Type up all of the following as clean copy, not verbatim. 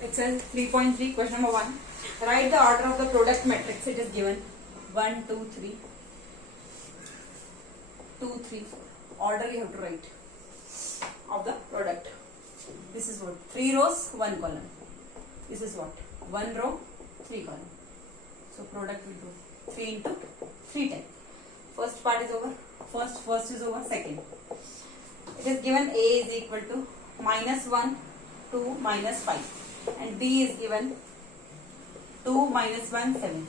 Exercise 3.3, question number 1. Write the order of the product matrix. It is given 1, 2, 3, 2, 3, 4. Order you have to write of the product. This is what? 3 rows, 1 column. This is what? 1 row, 3 column. So product will do 3 into 3 times. First part is over. First is over. Second. It is given A is equal to -1, 2, -5. And B is given 2, -1, 7.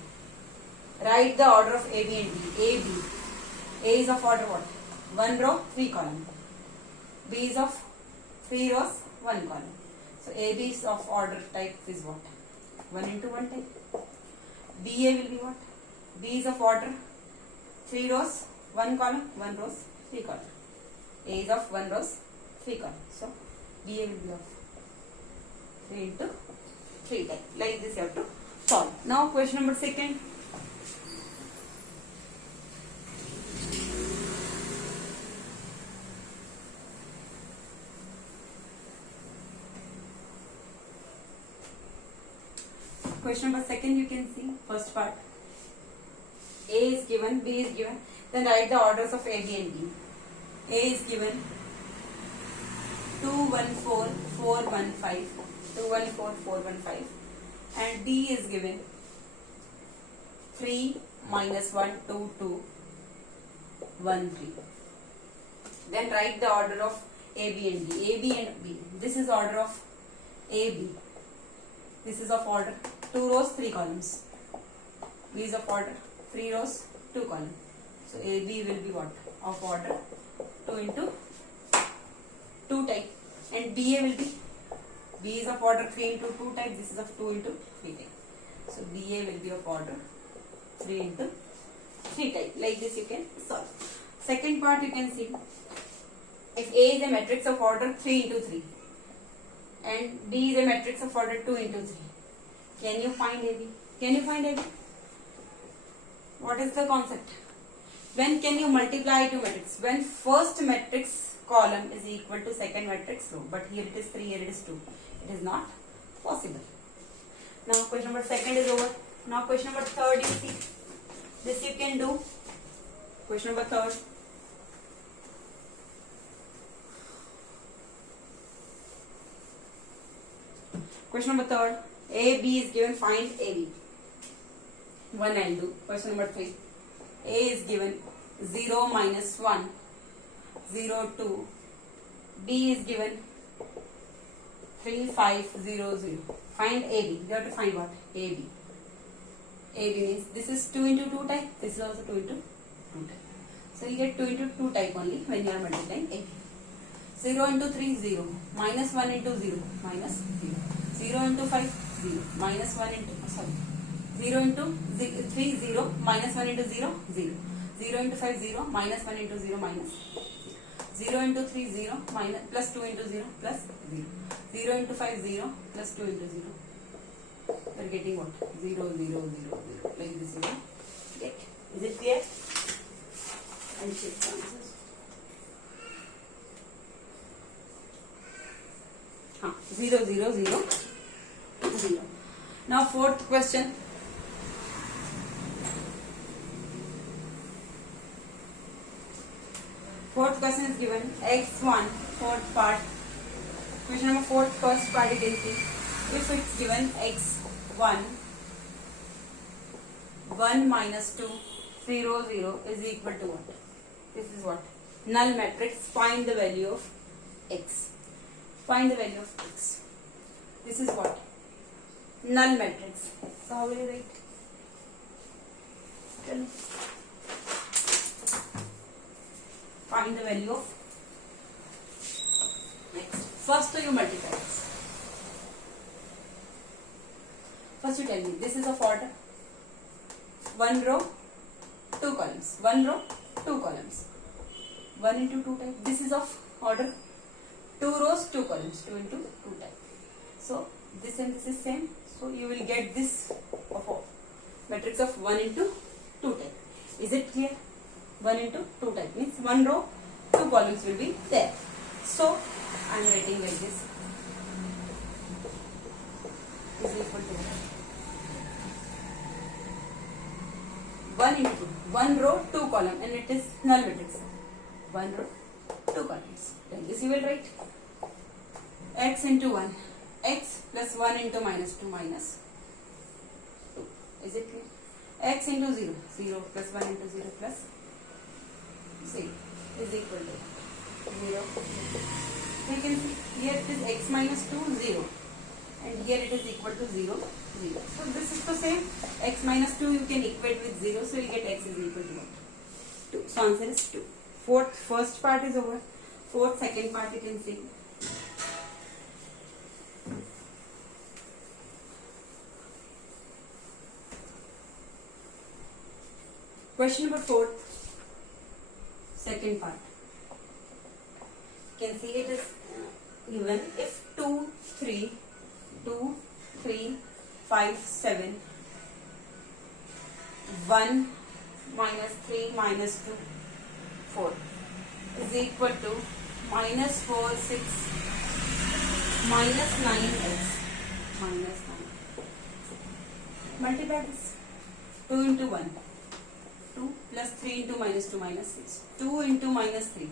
Write the order of A, B and D. A, B. A is of order what? 1 row, 3 column. B is of 3 rows, 1 column. So A, B is of order type is what? 1 into 1 type. BA will be what? B is of order 3 rows, 1 column, 1 rows, 3 column. A is of 1 rows, 3 column. So BA will be of 3 into 3 type. Like this you have to solve. Now question number 2. Question number 2 you can see. First part. A is given, B is given. Then write the orders of A, B and D. A is given 2, 1, 4, 4, 1, 5. 2, 1, 4, 4, 1, 5. And D is given 3, -1, 2, 2, 1, 3. Then write the order of A, B and D. A, B and B. This is order of A, B. This is of order 2 rows, 3 columns. B is of order 3 rows, 2 columns. So A, B will be what? Of order 2 into 2 type. And BA will be, B is of order 3 into 2 type. This is of 2 into 3 type. So BA will be of order 3 into 3 type. Like this you can solve. Second part you can see. If A is a matrix of order 3 into 3 and B is a matrix of order 2 into 3, can you find AB? Can you find AB? What is the concept? When can you multiply two matrices? When first matrix column is equal to second matrix row. But here it is 3, here it is 2. It is not possible. Now question number 2 is over. Now question number 3 you see. This you can do. Question number 3. Question number 3. A, B is given, find AB. 1 and 2. Question number 3. A is given 0, -1, 0, 2. B is given 3, 5, 0, 0. Find AB. You have to find what? AB. AB means this is 2 into 2 type. This is also 2 into 2 type. So you get 2 into 2 type only when you are multiplying AB. 0 into 3, 0. -1 into 0, -0. 0 into 5, 0. -1 into, 0 into 3, 0. -1 into 0, 0. 0 into 5, 0. -1 into 0, minus 0 into 3, 0. Plus 2 into 0, plus 0. 0 into 5, 0. Plus 2 into 0. You are getting what? 0, 0, 0, 0. Like this you will get. Is it clear? And check the answers. 0, 0, 0, 0. Now fourth question. Fourth question is given x1, fourth part. Question number 4, first part you can see. If it's given x1, 1 minus 2, 0, 0 is equal to what? This is what? Null matrix. Find the value of x. Find the value of x. This is what? Null matrix. So how will you write? Tell me. Find the value of x. First you multiply this. First you tell me this is of order 1 row, 2 columns. 1 row, 2 columns. 1 into 2 type. This is of order 2 rows, 2 columns. 2 into 2 type. So this and this is same. So you will get this of matrix of 1 into 2 type. Is it clear? 1 into 2 type means 1 row, 2 columns will be there. So I am writing like this. equal to 1 into 1 row 2 column, and it is null matrix. 1 row 2 columns. Then this you will write x into 1, x plus 1 into minus 2 minus 2. Is it clear? X into 0, 0 plus 1 into 0 plus 0 is equal to 0. So you can see here it is x minus 2, 0, and here it is equal to 0, 0. So this is the same. X minus 2 you can equate with 0, so you get x is equal to what? 2. So answer is 2. First part is over. Second part you can see. Question number 4, second part. You can see it is given if 2, 3, 5, 7, 1 minus 3 minus 2, 4 is equal to minus 4, 6, minus 9x, minus 9. Multiply this. 2 into 1. 2 plus 3 into minus 2 minus 6. 2 into minus 3.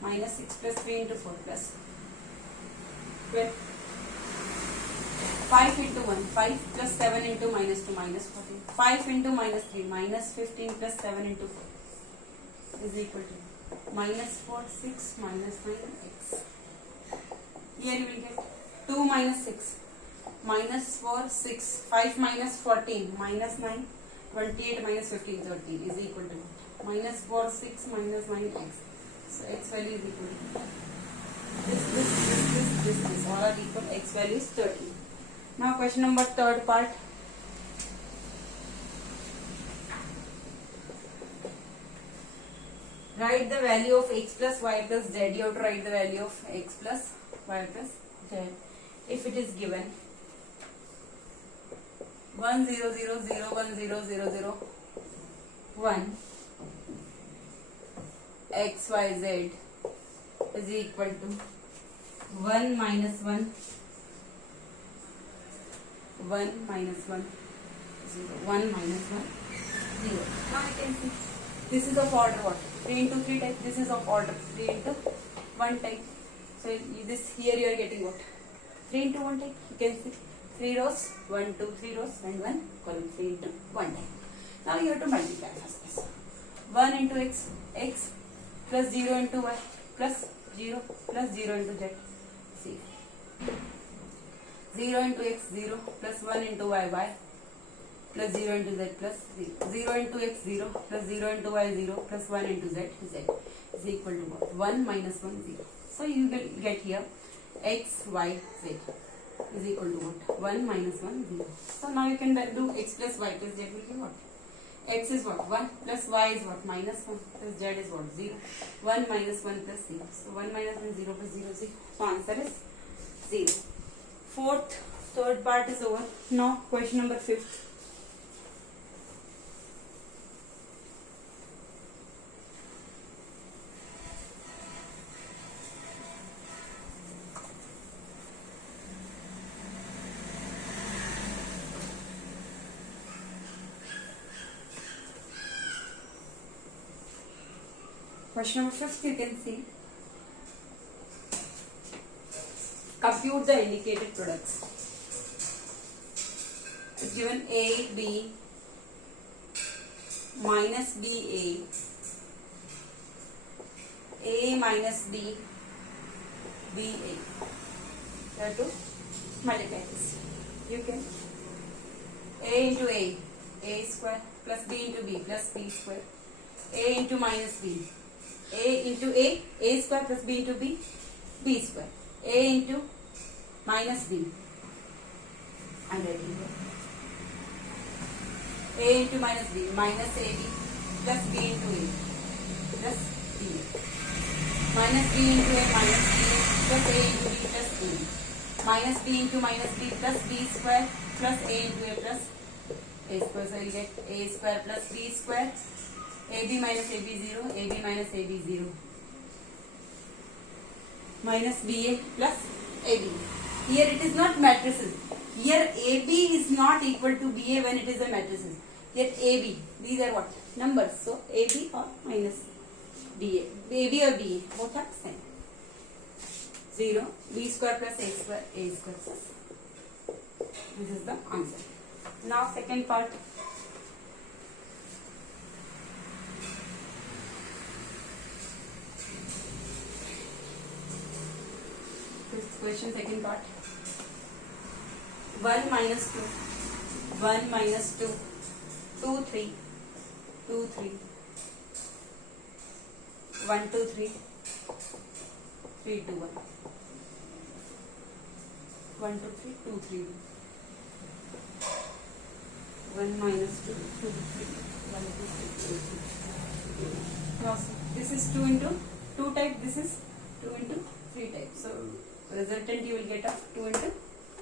Minus 6 plus 3 into 4 plus 12. 5 into 1. 5 plus 7 into minus 2 minus 14. 5 into minus 3. Minus 15 plus 7 into 4 is equal to minus 4, 6, minus 9x. Here you will get 2 minus 6. Minus 4, 6. 5 minus 14. Minus 9. 28 minus 15, 13 is equal to minus 4, 6, minus 9x. So x value is equal to this. All are equal. X value is 13. Now question number third part. Write the value of x plus y plus z. You have to write the value of x plus y plus z. If it is given 1 0 0 0 1 0 0 0 1 x y z is equal to 1 minus 1 1 minus 1 0 1 minus 1 0. Now you can see this is of order what? 3 into 3 type. This is of order 3 into 1 type. So this here you are getting what? 3 into 1 type. You can see 3 rows, 1, 2, 3 rows and 1 column. 3 into 1 type. Now you have to multiply first this. 1 into x, x plus 0 into y plus 0 into z. See. 0 into x, 0 plus 1 into y, y plus 0 into z plus 0. 0 into x, 0 plus 0 into y, 0 plus 1 into z, z is equal to what? 1 minus 1, 0. So you will get here x, y, z is equal to what? 1 minus 1, 0. So now you can do x plus y plus z will be what? X is what? 1 plus y is what? Minus 1 plus z is what? 0. 1 minus 1 plus 0. So 1 minus 1, 0 plus 0, 0. So answer is 0. Third part is over. Now question number 5th. Question number 5th you can see. Compute the indicated products. It's given A, B, minus B, A minus B, B, A. You have to multiply this. You can A into A square plus B into B plus B square. A into minus B. A into A square plus B into B, B square. A into minus B. I'm writing here. A into minus B, minus AB plus B into A plus B. Minus B into A minus B plus A into B plus A. Minus B into minus B plus B square plus A into A plus A square. So you get A square plus B square. AB minus AB 0, AB minus AB 0. Minus BA plus AB. Here it is not matrices. Here AB is not equal to BA when it is a matrices. Here AB, these are what? Numbers. So AB or minus BA. AB or BA, both are same. 0, B square plus A square, A square plus. This is the answer. Now second part. Fifth question, second part. 1 minus 2, 1 minus 2, 2, 3, 2, 3, 1, 2, 3, 3, 2, 1. 1, 2, 3, 2, 3, 1 minus 2, 2, 3, 1, 2, 3, 2, 3. Now this is 2 into 2 type, this is 2 into 3 type. So resultant you will get of 2 into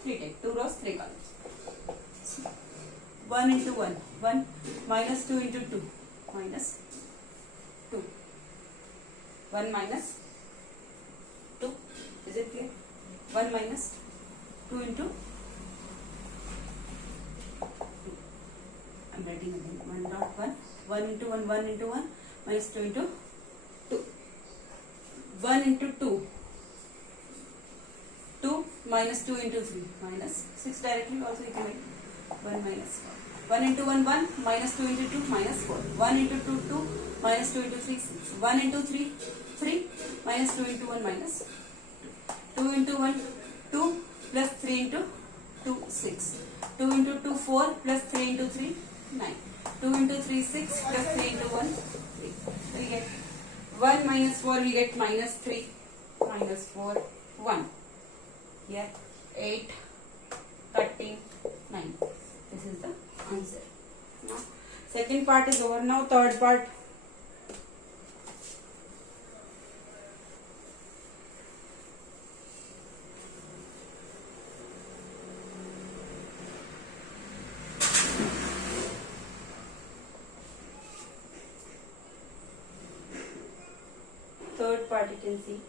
3 type, 2 rows, 3 columns. So 1 into 1, 1 minus 2 into 2, minus 2. 1 minus 2, is it clear? 1 minus 2 into 2. I am writing again, 1 dot 1, 1 into 1, 1 into 1, minus 2 into 2. 1 into 2. 2 minus 2 into 3 minus 6 directly also you can write 1 minus 4. 1 into 1 1 minus 2 into 2 minus 4. 1 into 2 2 minus 2 into 3 6. 1 into 3 3 minus 2 into 1 minus 2 into 1 2 plus 3 into 2 6. 2 into 2 4 plus 3 into 3 9. 2 into 3 6 plus 3 into 1 3. So we get 1 minus 4 we get minus 3 minus 4 1. Here 8, 13, 9. This is the answer. Now, second part is over. Now third part. Third part you can see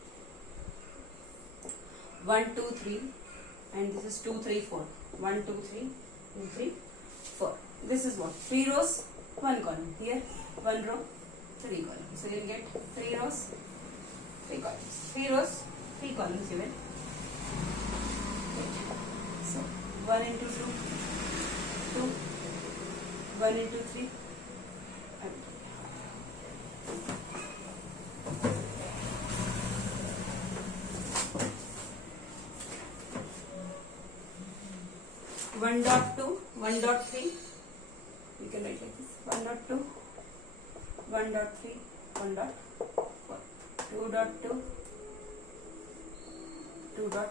1 2 3 and this is 2 3 4. 1 2 3 2 3 4. This is what? 3 rows, 1 column. Here 1 row, 3 columns. So you will get 3 rows, 3 columns. 3 rows, 3 columns given. So 1 into 2, 2, 1 into 3. One dot 2, 1 dot 3, you can write like this, 1 dot 2, 1 dot 3, 1 dot 4, 2 dot 2, 2 dot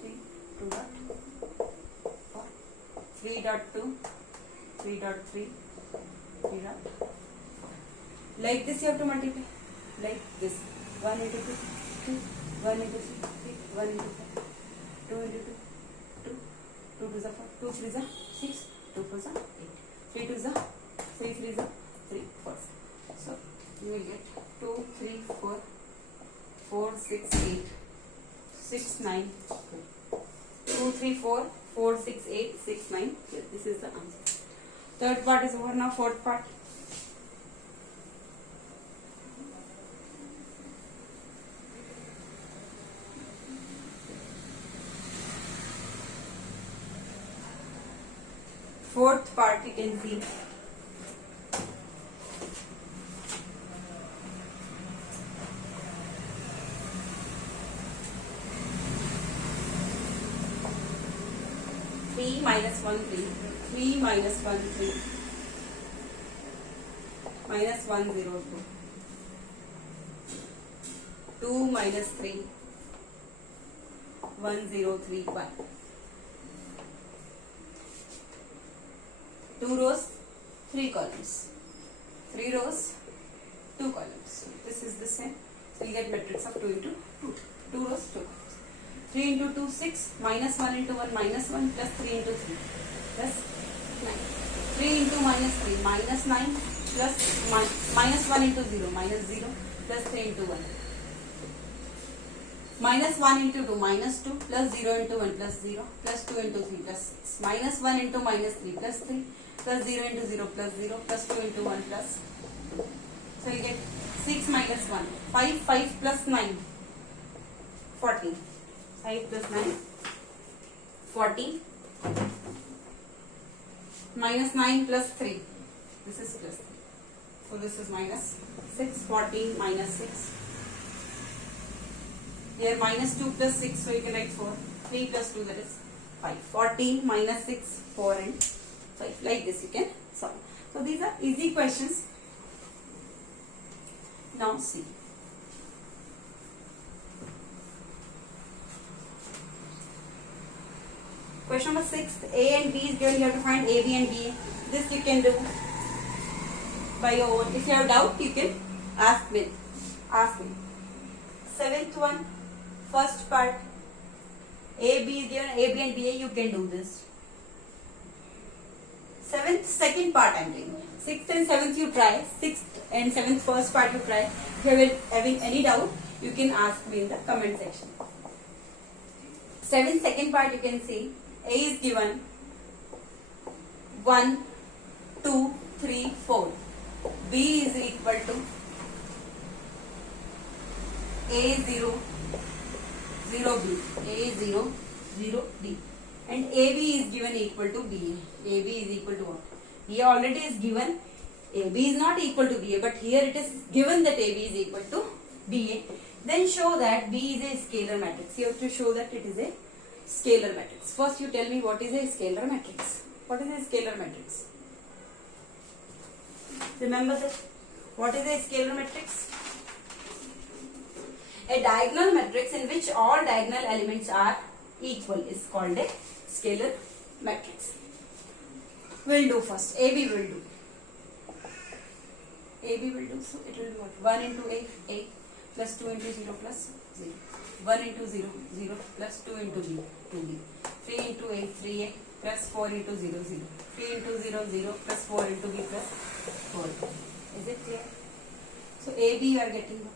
3, 2 dot 4, 3 dot 2, 3 dot 3, 3 dot 4. Like this you have to multiply, like this, 1 into 2, 2, 1 into 3, 3, 1 into 4, 2 into 2, 2, 2 to the 4, 2 3 is 6, 2 4 is 8, 3 2 is 3 3 is 3 4. So you will get 2 3 4 4 6 8 6 9 2 3 4 4 6 8 6 9. Here, this is the answer. Third part is over. Now fourth part. Fourth part you can see 3 minus 1 3, 3 minus 1 3, minus 1 0 2, 2 minus 3, 1 0 3 1. 2 rows, 3 columns. 3 rows, 2 columns. So this is the same. So you get matrix of 2 into 2. 2 rows, 2 columns. 3 into 2 6, minus 1 into 1 minus 1 plus 3 into 3 plus 9. 3 into minus 3 minus 9 plus minus 1 into 0 minus 0 plus 3 into 1. minus 1 into 2 minus 2 plus 0 into 1 plus 0 plus 2 into 3 plus 6 minus 1 into minus 3 plus 3 plus 0 into 0 plus 0 plus 2 into 1 plus, so you get 6 minus 1 5 plus 9 14 5 plus 9 14 minus 9 plus 3, this is plus 3, so this is minus 6 14 minus 6. Here minus 2 plus 6, so you can write 4. 3 plus 2, that is 5. 14 minus 6, 4 and 5. Like this you can solve. So these are easy questions. Now see. Question number 6. A and B is given. You have to find A, B and B. This you can do by your own. If you have doubt, you can ask me. Seventh one. First part, A, B is given, A, B and B, you can do this. Second part I am doing. 6th and 7th you try. 6th and 7th first part you try. If you are having any doubt, you can ask me in the comment section. 7th second part you can see. A is given 1, 2, 3, 4. B is equal to A 0, 0 B, A 0, 0 B, and AB is given equal to BA. AB is equal to what? Here already is given AB is not equal to BA, but here it is given that AB is equal to BA. Then show that B is a scalar matrix. You have to show that it is a scalar matrix. First you tell me what is a scalar matrix. What is a scalar matrix? Remember that. What is a scalar matrix? A diagonal matrix in which all diagonal elements are equal is called a scalar matrix. We'll do first. AB will do. AB will do. So it will be what? 1 into A plus 2 into 0 plus 0. 1 into 0, 0 plus 2 into B, 2B. 3 into A, 3A plus 4 into 0, 0. 3 into 0, 0 plus 4 into B plus 4. Is it clear? So AB you are getting what?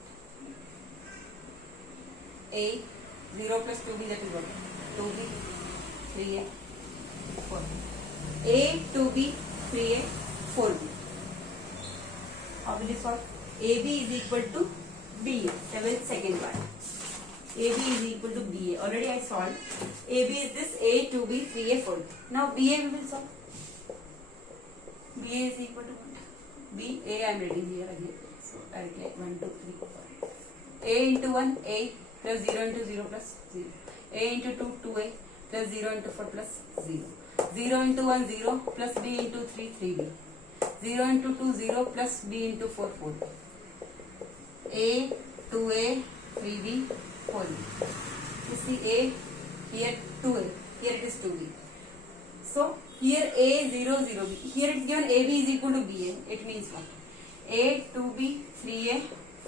A 0 plus 2B, that is what? 2B, 3A, 4. A, 2B, 3A, 4B. How will you solve? AB is equal to BA, 7th second part. AB is equal to BA. Already I solved. AB is this A, 2B, 3A, 4B. Now BA we will solve. BA is equal to what? B, A I am reading here again. So I will get 1, 2, 3, 4. A into 1, A plus 0 into 0 plus 0. A into 2, 2A plus 0 into 4 plus 0. 0 into 1, 0 plus B into 3, 3B. 0 into 2, 0 plus B into 4, 4. A, 2A, 3B, 4B. You see A, here 2A, here it is 2B. So here A, 0, 0B. Here it is given AB is equal to BA. It means what? A, 2B, 3A,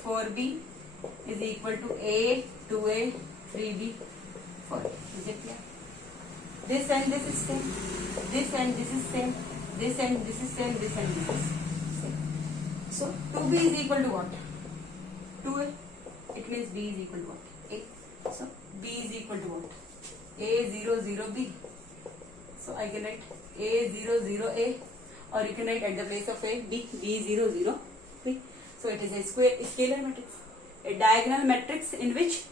4B is equal to A, 2A, 3B, 4. Is it clear? This and this is same. This and this is same. This and this is same. This and this is same. So 2B is equal to what? 2A. It means B is equal to what? A. So B is equal to what? A 0 0 B. So I can write A 0 0 A, or you can write at the place of A B, B 0 0 B. So it is a scalar matrix. A diagonal matrix in which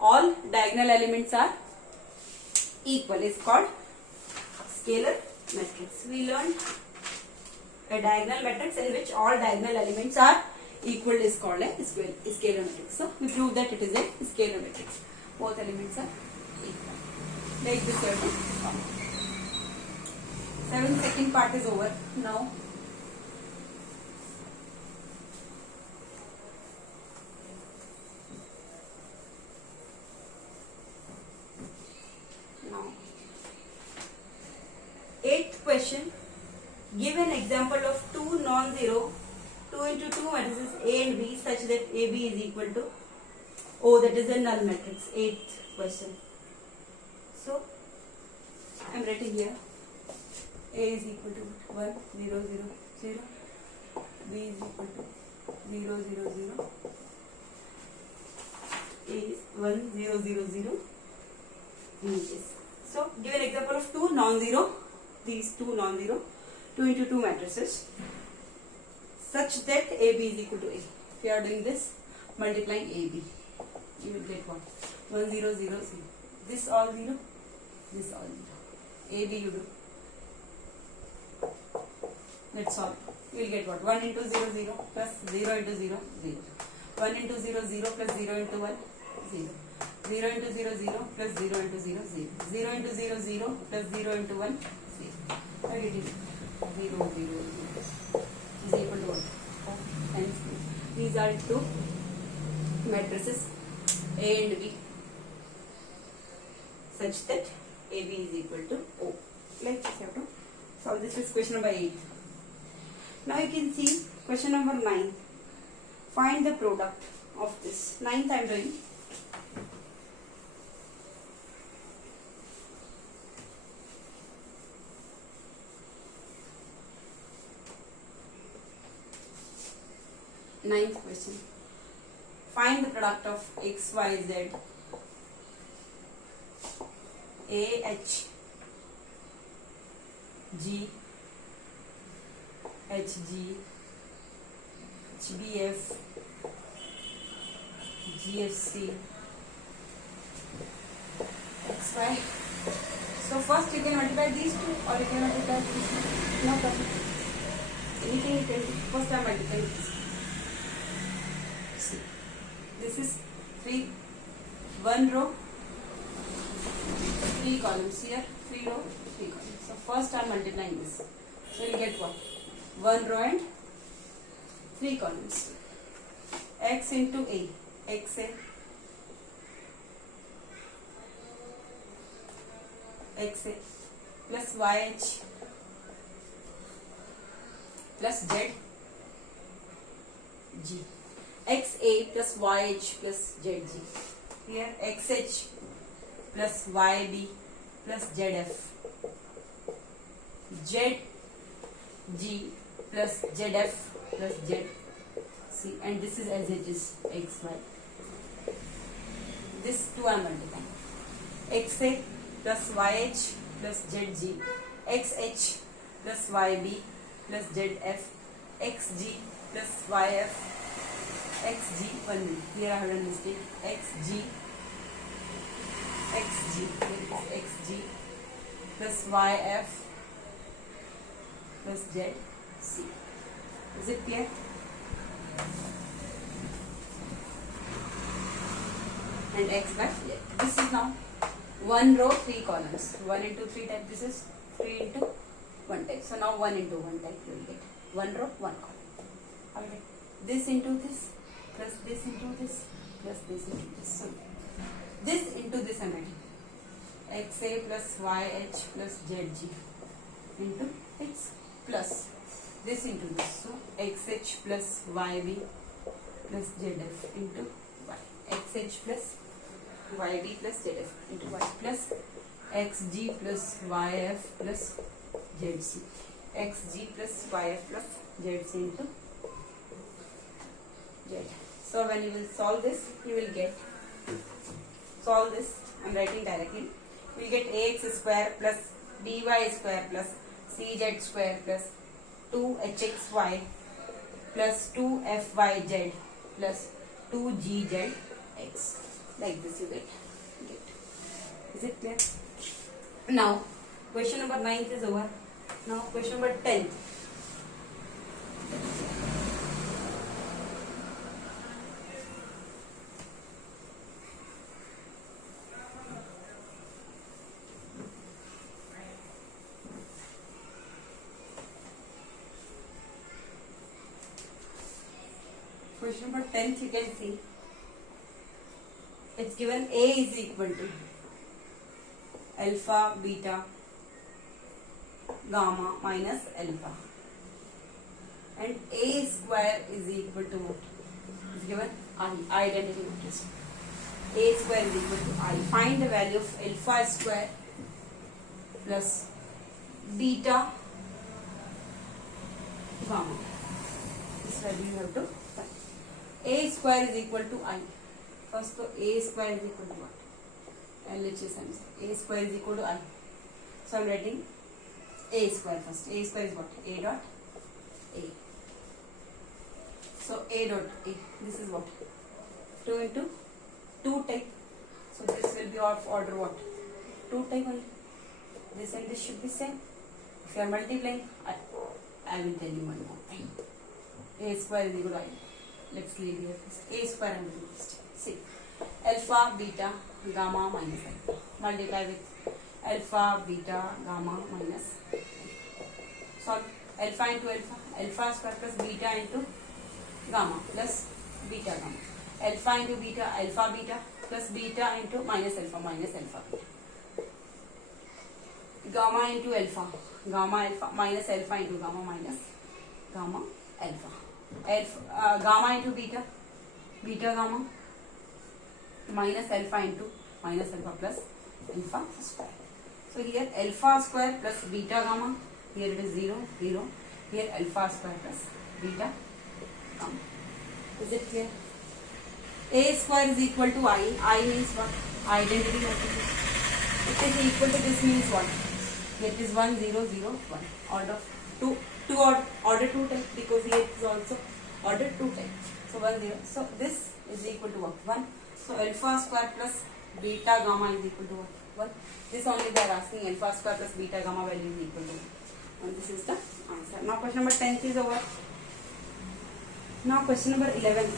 all diagonal elements are equal is called scalar matrix. We learned a diagonal matrix in which all diagonal elements are equal is called a scalar matrix. So we prove that it is a scalar matrix. Both elements are equal. Like this you have to solve. 7th second part is over. Now eighth question. Give an example of two non-zero 2 into 2 matrices A and B such that AB is equal to O, that is a null matrix. 8th question. So I am writing here A is equal to 1 0 0 0, B is equal to 0 0 0, is 1 0 0 0 images. So give an example of two non-zero, these two non-zero 2 into 2 matrices such that AB is equal to A. If you are doing this, multiplying AB, you will get what? 1 0 0 0. This all 0, this all 0. AB you do. That's all. You will get what? 1 into 0 0 plus 0 into 0 0. 1 into 0 0 plus 0 into 1 0. 0 into 0 0 plus 0 into 0 0. 0 into 0 0 plus 0 into 1 0. I get it. 0 0 0 is equal to what? Hence these are two matrices A and B such that AB is equal to O. Like this you have to solve. This is question number 8. Now you can see question number 9. Find the product of this. 9th I am doing. Ninth question. Find the product of x, y, z, a, h, g, h, g, h, b, f, g, f, c, x, y. So first you can multiply these two or you can multiply these two. No problem. Anything you can do. First I am multiplying this. This is 1 row, 3 columns here, 3 row, 3 columns. So first I am multiplying this. So you get what? 1 row and 3 columns. X into A, XA, XA plus YH plus Z, G. XA plus YH plus ZG. Here XH plus YB plus ZF. ZG plus ZF plus ZC. And this is as it is XY. This two I am multiplying. XA plus YH plus ZG. XH plus YB plus ZF. XG plus YF. XG, 1 minute, here I have done mistake, XG plus YF plus ZC. Is it clear? And X by Z. This is now 1 row, 3 columns. 1 into 3 type, this is 3 into 1 type. So now 1 into 1 type you will get 1 row, 1 column. I will get this into this. Plus this into this, plus this into this. So, this into this I am adding. XA plus YH plus ZG into X plus this into this. So, XH plus YB plus ZF into Y. XH plus YB plus ZF into Y plus XG plus YF plus ZC. XG plus YF plus ZC into Z. So when you will solve this, you will get, solve this, I am writing directly, you will get ax square plus by square plus cz square plus 2hxy plus 2fyz plus 2gzx. Like this you get. Is it clear? Now, question number 9th is over. Now question number 10th. Question number 10th you can see. It's given A is equal to alpha, beta, gamma minus alpha. And A square is equal to what? It's given I, identity matrix. A square is equal to I. Find the value of alpha square plus beta gamma. This value you have to find. A square is equal to I. First, so a square is equal to what? LHS I'm saying. A square is equal to I. So I'm writing a square first. A square is what? A dot a. So a dot a. This is what? 2 into 2 type. So this will be of order what? 2 type only. This and this should be same. If you are multiplying, I will tell you one more thing. A square is equal to I. Let's leave here. A square and first. See. Alpha, beta, gamma minus alpha. Multiply with alpha, beta, gamma minus alpha. Solve alpha into alpha. Alpha square plus beta into gamma plus beta gamma. Alpha into beta, alpha beta plus beta into minus alpha beta. Gamma into alpha, gamma alpha minus alpha into gamma minus gamma alpha. Gamma into beta, beta gamma minus alpha into minus alpha plus alpha square. So here alpha square plus beta gamma, here it is 0, 0. Here alpha square plus beta gamma. Is it clear? A square is equal to I. I means what? Identity multiplication. It is equal to this means what? It is 1, 0, 0, 1. Order 2 order 2 type, because here it is also order 2 type. So 1, 0. So this is equal to what? 1. So alpha square plus beta gamma is equal to what? 1. This only they are asking, alpha square plus beta gamma value is equal to 1. And this is the answer. Now question number 10 is over. Now question number 11.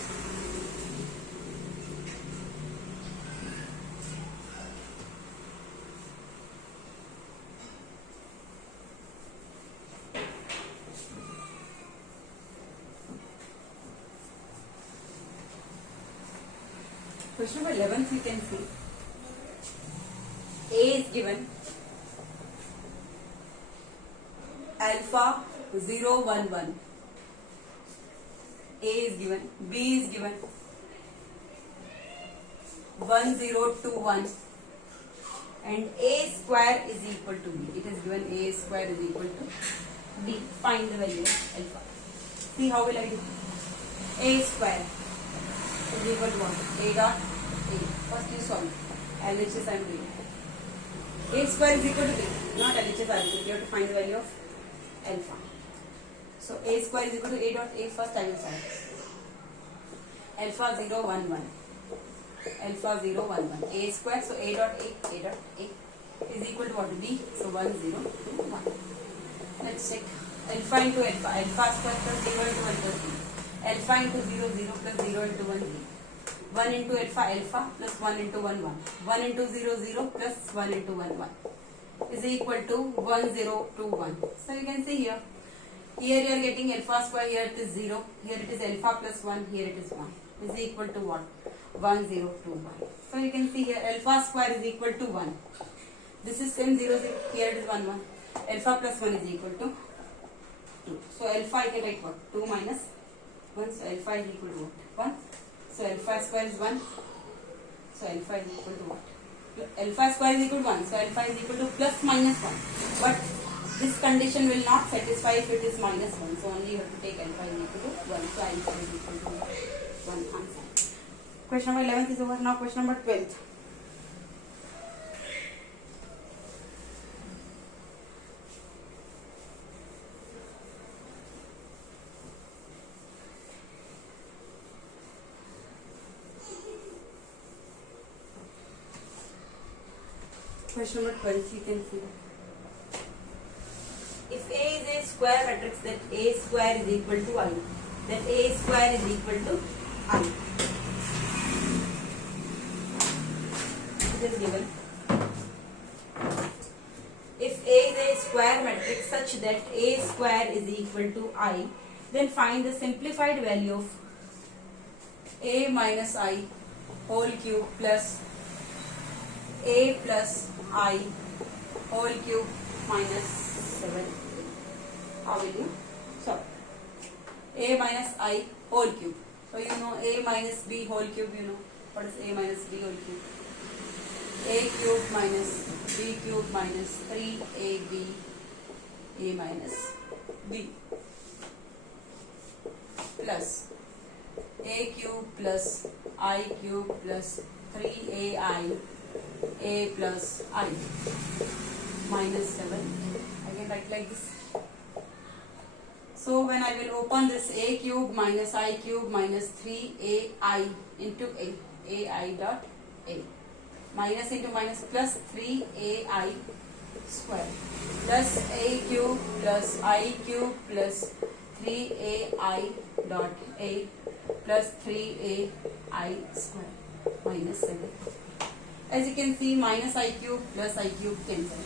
Question number 11, you can see A is given alpha 0, 1, 1. A is given, B is given 1, 0, 2, 1, and A square is equal to B. It is given A square is equal to B. Find the value of alpha. See how will I do? A square is equal to what? A dot A. First you solve. LHS I am doing. A square is equal to B. Not LHS I am doing. You have to find the value of alpha. So A square is equal to A dot A. First I will solve. Alpha 0, 1, 1. Alpha 0, 1, 1. A square. So A dot A is equal to what? B. So 1, 0, 2, 1. Let's check. Alpha into alpha. Alpha square plus 0 into 1 plus B. Alpha into 0, 0 plus 0 into 1, 0. 1 into alpha, alpha plus 1 into 1, 1. 1 into 0, 0 plus 1 into 1, 1 is equal to 1, 0, 2, 1. So you can see here. Here you are getting alpha square, here it is 0. Here it is alpha plus 1, here it is 1. Is equal to what? 1, 0, 2, 1. So you can see here alpha square is equal to 1. This is same 0, 0. Here it is 1, 1. Alpha plus 1 is equal to 2. So alpha I can write what? 2 minus 1. So alpha is equal to what? 1. So alpha square is 1. So alpha is equal to what? Alpha square is equal to 1. So alpha is equal to plus minus 1. But this condition will not satisfy if it is minus 1. So only you have to take alpha is equal to 1. So alpha is equal to 1 answer. Question number 11 is over. Now question number 12. Question number 12, you can see. If A is a square matrix, then A square is equal to I. Then A square is equal to I. It is given. If A is a square matrix such that A square is equal to I, then find the simplified value of A minus I whole cube plus A plus I whole cube minus 7. How will you solve? A minus I whole cube. So you know A minus B whole cube, you know. What is A minus B whole cube? A cube minus B cube minus 3AB A minus B plus a cube plus I cube plus 3ai a plus I minus 7. I can write like this. So when I will open this, a cube minus I cube minus 3ai into ai dot a, minus into minus plus 3ai square plus a cube plus I cube plus 3ai dot a plus 3ai square minus 7. As you can see, minus I cube plus I cube cancel.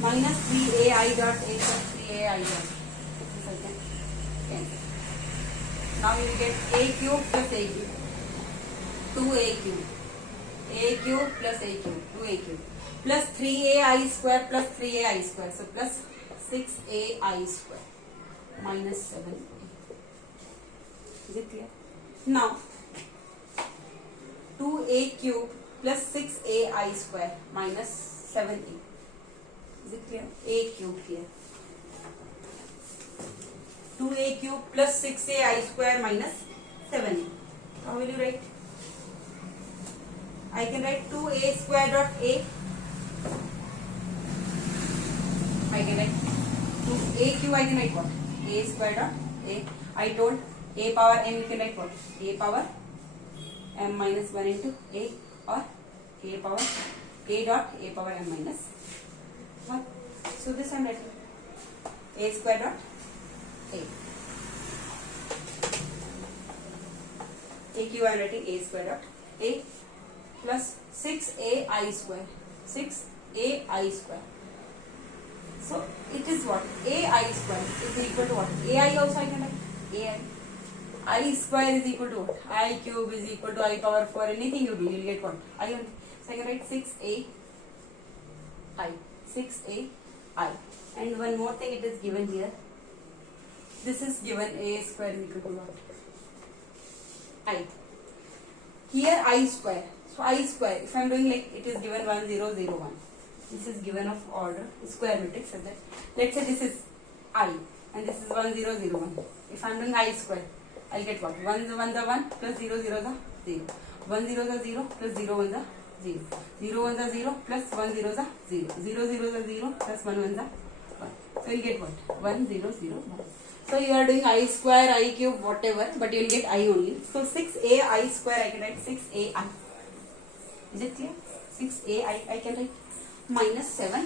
Minus 3ai dot a plus 3ai dot cancel. Now you will get a cube plus a cube, 2a cube, a cube plus a cube, 2a cube, plus 3ai square plus 3ai square, so plus 6ai square minus 7a. Is it clear? Now 2a cube plus 6ai square minus 7a. Is it clear? A cube here. 2a cube plus 6ai square minus 7a. How will you write? I can write 2a square dot a. I can write 2a cube. I can write what? A square dot a. I told a power m, you can write what? A power m minus 1 into a, or a power a dot a power m minus 1. So this I am writing a square dot a. A cube I am writing a square dot a plus 6ai square, 6ai square. So it is what? Ai square is equal to what? Ai also I can write ai. I square is equal to what? I cube is equal to I power 4. Anything you do, you will get what? I only. So I can write 6ai, 6ai. And one more thing, it is given here. This is given a square is equal to what? I. Here I square. So I square. If I am doing like, it is given 1001. This is given of order square matrix as that. Let's say this is I and this is 1001. If I am doing I square, I'll get what? 1 1 the 1 plus 0 0 the 0. 1 0 the 0 plus 0 1 the 0. 0 1 the 0 plus 1 0 the 0. 0 0 the 0 plus 1 1 the 1. So you'll get what? 1 0 0 1. So you are doing I square, I cube, whatever, but you will get I only. So 6ai square, I can write 6ai. Is it clear? 6ai I can write minus 7a.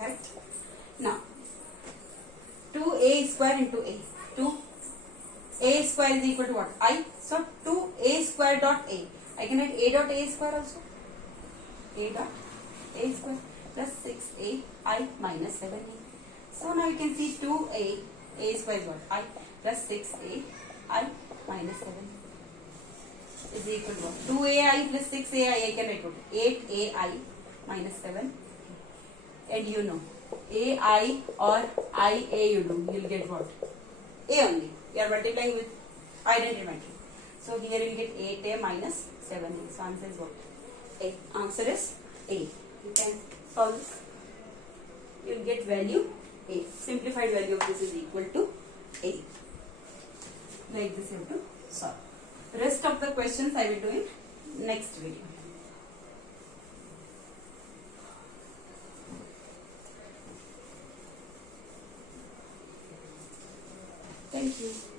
Right? Now 2a square into a. 2a square is equal to what? I. So 2a square dot a. I can write a dot a square also. A dot a square plus 6ai minus 7a. So now you can see 2a square is what? I plus 6ai minus 7 is equal to what? 2ai plus 6ai I can write what? 8ai minus 7. And you know, ai or ia you do, you will get what? A only. You are multiplying with identity matrix. So here you will get 8a minus 7a. So answer is what? A. Answer is A. You can solve this. You will get value A. Simplified value of this is equal to A. Like this you have to solve. Rest of the questions I will do in next video. Thank you.